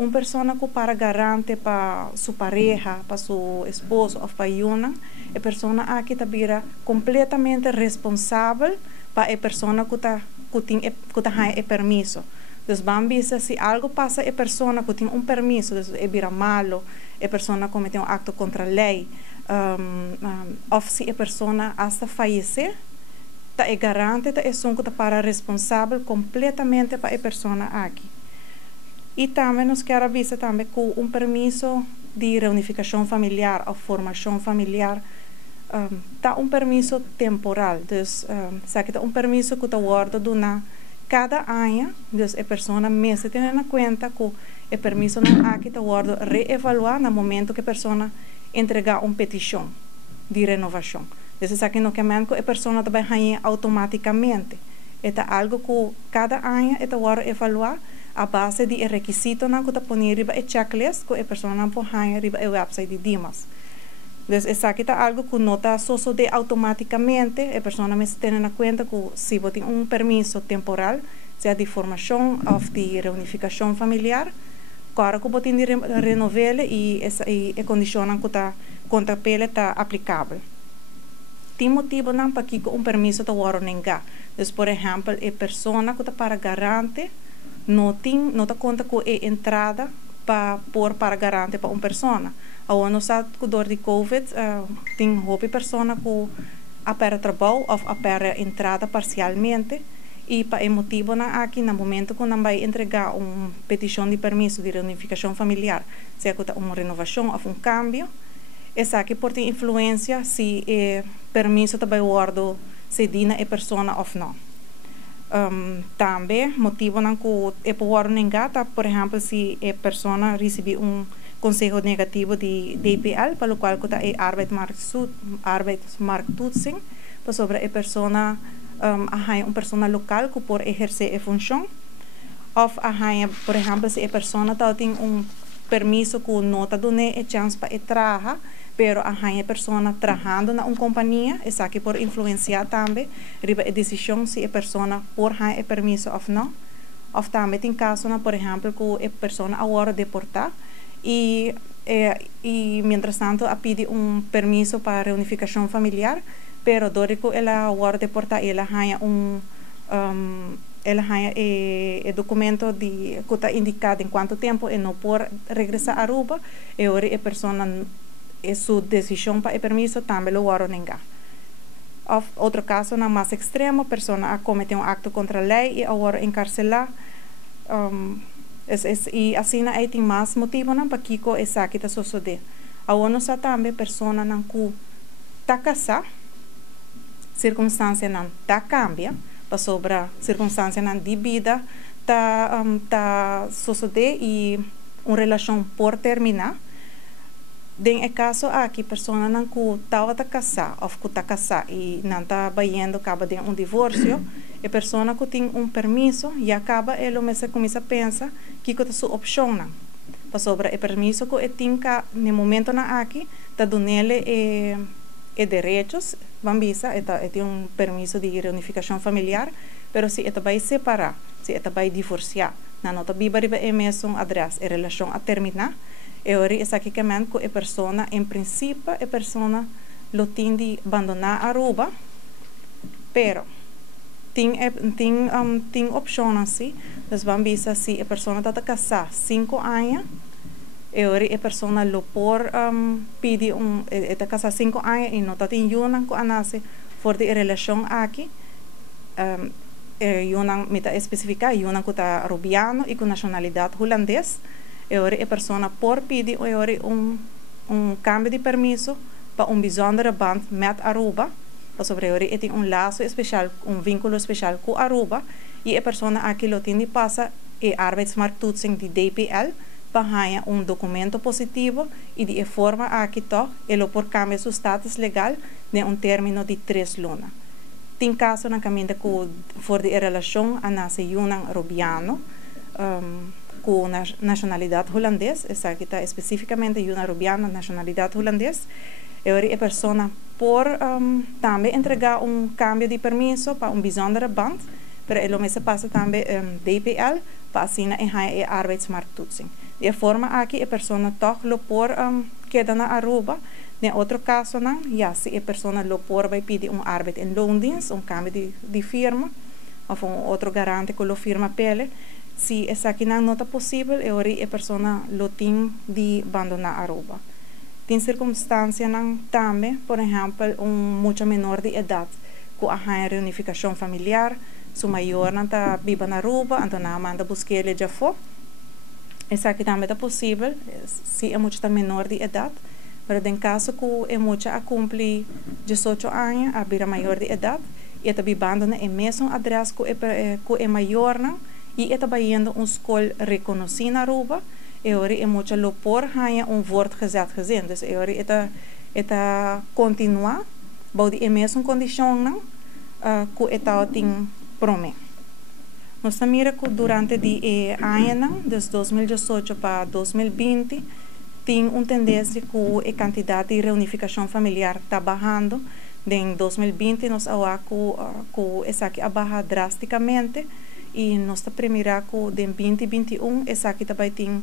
uma pessoa que para garante para sua pareja, para seu esposo ou para Yuna, a pessoa aqui está completamente responsável para a pessoa que tem o permisso. Então, vamos ver se algo passa a pessoa que tem um permisso, então é vira malo, a pessoa cometeu um acto contra a lei, ou se a pessoa hasta falecer, é garante que é que para responsável completamente para a pessoa aqui. E também nos quer avisar também que um permisso de reunificação familiar ou formação familiar está um permisso temporal. Então, sabe, um permisso que está guardado durante cada ano. Então, a pessoa mesmo tem em conta que o permisso não aqui está guardado reevaluar no momento que a pessoa entregar uma petição de renovação. Então, sabe que no que a pessoa também ganha automaticamente. É algo que cada ano está guardado evaluar a base de requisito na que está ponível no checklist que a pessoa não pode ganhar no website de Dimas. Então, essa aqui é algo que não está sucede automaticamente. A pessoa não se tem em conta que se você tem um permisso temporal, seja de formação ou de reunificação familiar, claro que você tem de renovar e a condição que está contra ele está aplicável. Tem motivo não para que um permisso está guardado ninguém. Então, por exemplo, a pessoa que está para garante não está conta com a entrada para garante para uma pessoa. Ao ano sabe que dor de Covid tem houve pessoa que apera trabalho ou apera entrada parcialmente e para o motivo na aqui no momento que não vai entregar uma petição de permisso de reunificação familiar, seja que uma renovação ou um cambio, essa aqui pode ter influência se o permisso também guardo se dina a pessoa ou não. Também motivo não que é por negata, por exemplo, se a pessoa recebe conselho negativo de DPL, para o qual é arbeidsmarkttoetsing, sobre a pessoa uma pessoa local que por exercer a função, ou por exemplo, se a pessoa tem permisso que não está dando a chance para trabalhar, pero a pessoa trabalhando na uma companhia, essa aqui por influenciar também a decisão se a pessoa por ter permisso ou não. Ou também tem caso, por exemplo, que a pessoa agora deportar e mientras tanto a pedir permisso para reunificação familiar, pero dore que ela agora deportar, ela ganha ela ganha o documento que está indicado em quanto tempo e não pode regressar a Aruba, e agora a pessoa sua decisão para o permisso também lo guarda ninguém. Outro caso, na mais extremo, a pessoa cometeu um acto contra a lei e agora encarcelar. E assim aí tem mais motivo para que essa aqui está sucedendo. Agora nós também pessoa não está casada, circunstância não está cambia, para sobre a circunstância não de vida está sucedendo e uma relação por terminar. Den caso aqui pessoa não estava casada ou que está casada e não está vendo acaba de divórcio, a pessoa que tem permisso e acaba ela começa a pensar que é sua opção não. Para sobre o permisso que tem no momento na aqui está dando ele direitos, vamos ver, tem permisso de reunificação familiar, pero se vai separar, se vai divorciar, não está viva é mesmo adresse, a relação a terminar. E ora essa aqui que a pessoa, em princípio, a pessoa lo tem de abandonar a Aruba, pero tem opção assim, nós vamos ver se a pessoa está casada 5 anos, e ora a pessoa lo por pedir está casada 5 anos e não está tem uma com a nasce for de relação aqui, uma me está especificar, uma que está rubiano e com nacionalidade holandês. E ora a pessoa por pedir cambio de permisso para bijzondere band met Aruba. Sobre ora tem laço especial, vínculo especial com Aruba. E a pessoa aqui lo tem de passar arbeidsmarkttoetsing de DPL para ganhar documento positivo e de forma aqui toch ele por cambiar seu status legal em término de 3 lunas. Tem caso na caminho que for de relação a nasce rubiano. Com nacionalidade holandesa, essa aqui está especificamente uma rubiana nacionalidade holandesa, e a pessoa por também entregar cambio de permisso para bijzondere band, mas ele se passa também DPL para assim en a arbeidsmarkttoetsing. De forma aqui a persona toch lo por queda na Aruba. In outro caso, ja, se a persona lo por vai pedir arbeid in loondienst, cambio de firma, of outro garante que lo firma pele. Se essa aqui não está possível, a persona lo tem de abandonar Aruba. Tem circunstância também, por exemplo, muito menor de idade, que há reunificação familiar, su maior não está viva na Aruba, então não manda buscar ele já foi. Essa aqui também é possível, se é muito menor de idade. Mas em caso que é muito a cumprir 18 anos, a vir maior de idade, e está vivendo na mesmo adresse que é maior, e está indo escola reconhecida na Aruba, e agora é muito lo por ganhar woord gezet gezin. Dus agora está continuar, boude a mesma condição que está tem promê. Nós mira que durante de ano, desde 2018 para 2020, tem tendência que a quantidade de reunificação familiar está bajando. Em 2020, nós que essa aqui baixa drasticamente e nós primeira que em 2021 essa aqui também tem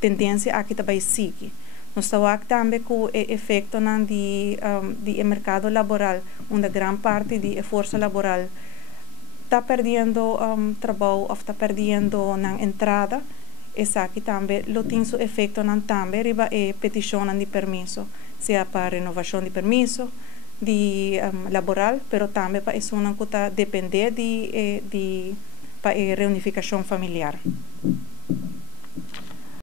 tendência a que também sigue. Nós também que o efeito de mercado laboral, onde grande parte de força laboral está perdendo trabalho ou está perdendo na entrada. Essa aqui também tem seu efeito também riba petição de permisso, seja para renovação de permisso de laboral, pero também para isso que está depender de para reunificação familiar.